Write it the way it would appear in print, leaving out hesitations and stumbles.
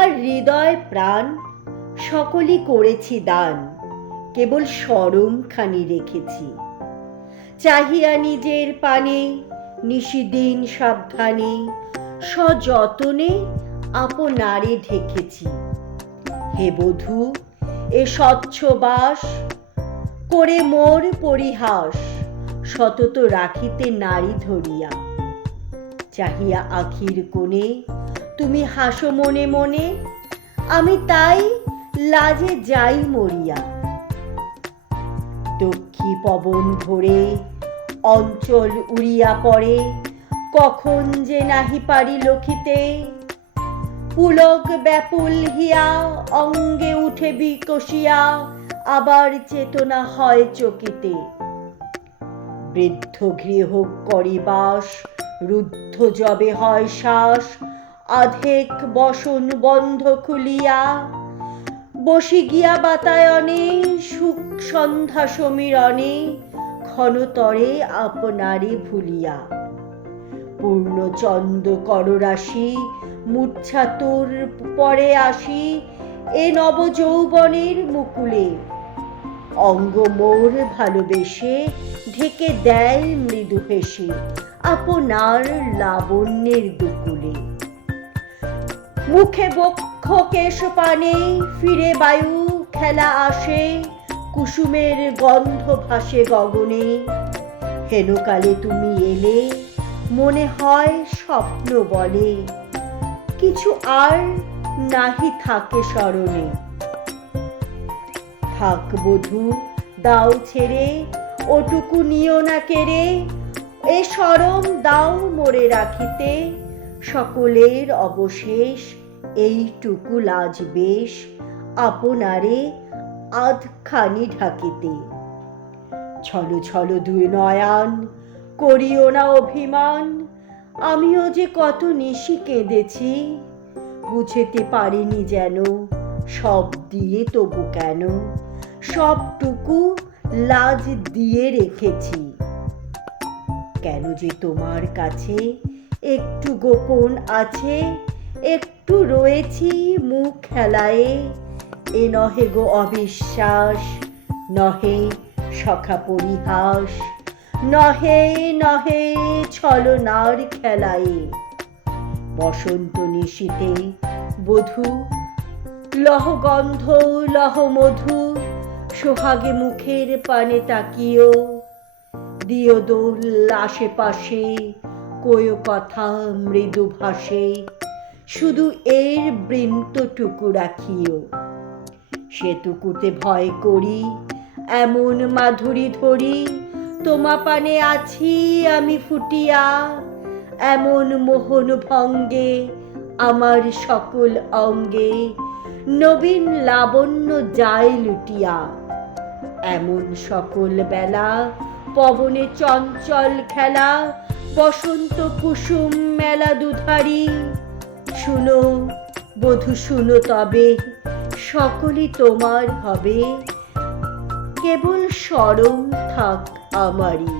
আমার হৃদয় প্রাণ সকলই করেছি দান, কেবল শরম খানি রেখেছি। চাহিয়া নিজের পানে নিশিদিন সাবধানে সযতনে আপনারে ঢেকেছি। হে বধূ, এ স্বচ্ছ বাস করে মোর পরিহাস সতত রাখিতে নারী ধরিয়া। চাহিয়া আখির কোণে তুমি হাসো মনে মনে, আমি তাই লাজে যাই মরিয়া। দক্ষি পবন ধরে অঞ্চল উড়িয়া পড়ে, কখন যে নাহি পারি লখিতে। পুলক ব্যাকুল হিয়া অঙ্গে উঠে বিকশিয়া, আবার চেতনা হয় চকিতে। বৃদ্ধ গৃহ করি বাস, রুদ্ধ যবে হয় শ্বাস, আধেক বসন বন্ধ খুলিয়া। বসি গিয়া বাতায়নে সুখ সন্ধ্যা সমীরণে, ক্ষণতরে আপনারে ভুলিয়া। পূর্ণচন্দ্র কররাশি মূর্ছা তোর পরে আসি, এ নব যৌবনের মুকুলে। অঙ্গ মোর ভালোবেসে ঢেকে দেয় মৃদু হেসে, আপনার লাবণ্যের দুকুলে। মুখে বক্ষ কেশ পানে ফিরে বায়ু খেলা আসে, কুসুমের গন্ধ ভাসে গগনে। হেনকালে তুমি এলে মনে হয় স্বপ্ন বলে, কিছু আর নাহি থাকে স্মরণে। থাক বধূ দাও ছেড়ে, ওটুকু নিও না কেড়ে, এ শরম দাও মোরে রাখিতে। সকলের অবশেষ এইটুকু লাজ বেশ, আপনারে আধখানি ঢাকিতে। ছলো ছলো দুই নয়ন করিও না অভিমান, আমিও যে কত নিশি কেঁদেছি। বুঝতে পারিনি যেন সব দিয়ে তবু কেন, সবটুকু লাজ দিয়ে রেখেছি। কেন যে তোমার কাছে একটু গোপন আছে, একটু রয়েছি মুখ খেলায়ে। এ নহে গো অবিশ্বাস, নহে সখা পরিহাস, নহে নহে ছলনার খেলায়ে। বসন্ত নিশীতে বধূ লহ গন্ধ লহ মধু, সোহাগে মুখের পানে তাকিও। দিও দোল আশেপাশে, কয়ো কথা মৃদু ভাসে, শুধু এর বৃন্তটুকু রাখিও। সেটুকুতে ভয় করি এমন মাধুরী ধরি, তোমা পানে আছি আমি ফুটিয়া। এমন মোহন ভঙ্গে আমার সকল অঙ্গে, নবীন লাবণ্য যায় লুটিয়া। এমন সকল বেলা পবনে চঞ্চল খেলা, বসন্ত কুসুম মেলা দুধারি। শুনো বধূ শুনো তবে, সকলই তোমার হবে, কেবল শরম থাক আমারই।